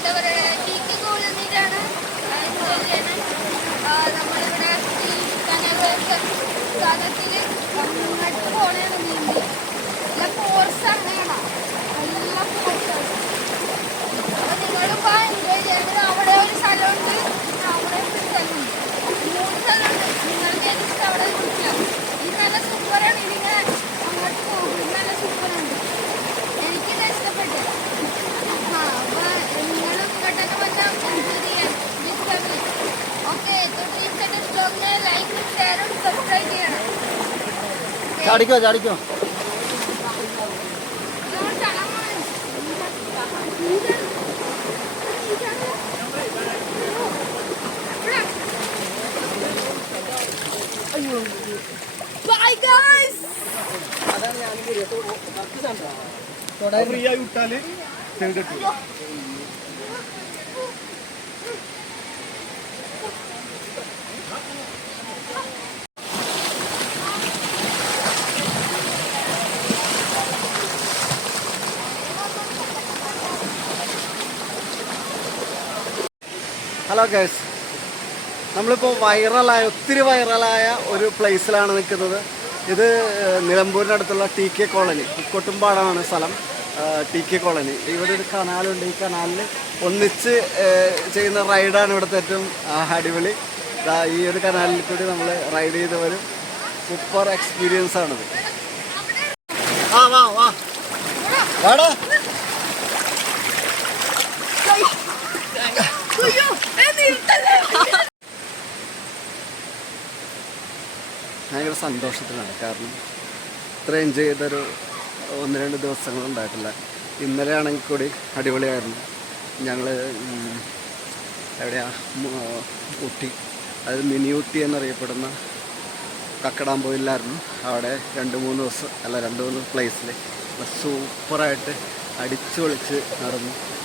എന്താ പറയുക T K call എന്നിട്ടാണ് നമ്മളിവിടെ ഈ കനവേൽക്കൽ സ്ഥലത്തിൽ ചാടിക്കോ ചാടിക്കോ. ബൈ ഗൈസ് അതാണ് ഞാൻ ഫ്രീ ആയി വിട്ടാൽ ചെയ്തിട്ടു ഹലോ ഗൈസ് നമ്മളിപ്പോൾ വൈറലായ ഒത്തിരി വൈറലായ ഒരു പ്ലേസിലാണ് നിൽക്കുന്നത്. ഇത് നിലമ്പൂരിനടുത്തുള്ള ടി കെ കോളനി കൊട്ടുമ്പാടാണ് സ്ഥലം ടി കെ കോളനി ഇവിടെ ഒരു കനാലുണ്ട്. ഈ കനാലിൽ ഒന്നിച്ച് ചെയ്യുന്ന റൈഡാണ് ഇവിടുത്തെ ഏറ്റവും അടിപൊളി. ഈ ഒരു കനാലിൽ കൂടി നമ്മൾ റൈഡ് ചെയ്ത് വരും. സൂപ്പർ എക്സ്പീരിയൻസ് ആണിത്. വാ വാ വാ. വാടാ. ഭയങ്കര സന്തോഷത്തിലാണ്. കാരണം ഇത്ര എൻജോയ് ചെയ്തൊരു ഒന്ന് രണ്ട് ദിവസങ്ങൾ ഉണ്ടായിട്ടില്ല. ഇന്നലെ ആണെങ്കിൽ കൂടി അടിപൊളിയായിരുന്നു. ഞങ്ങൾ എവിടെയാ? മു- ഊട്ടി. അതായത് മിനി ഊട്ടി എന്നറിയപ്പെടുന്ന കക്കടാമ്പോയിലായിരുന്നു അവിടെ രണ്ട് മൂന്ന് ദിവസം അല്ല രണ്ട് മൂന്ന് പ്ലേസിൽ സൂപ്പറായിട്ട് അടിച്ചു പൊളിച്ച് നടന്നു.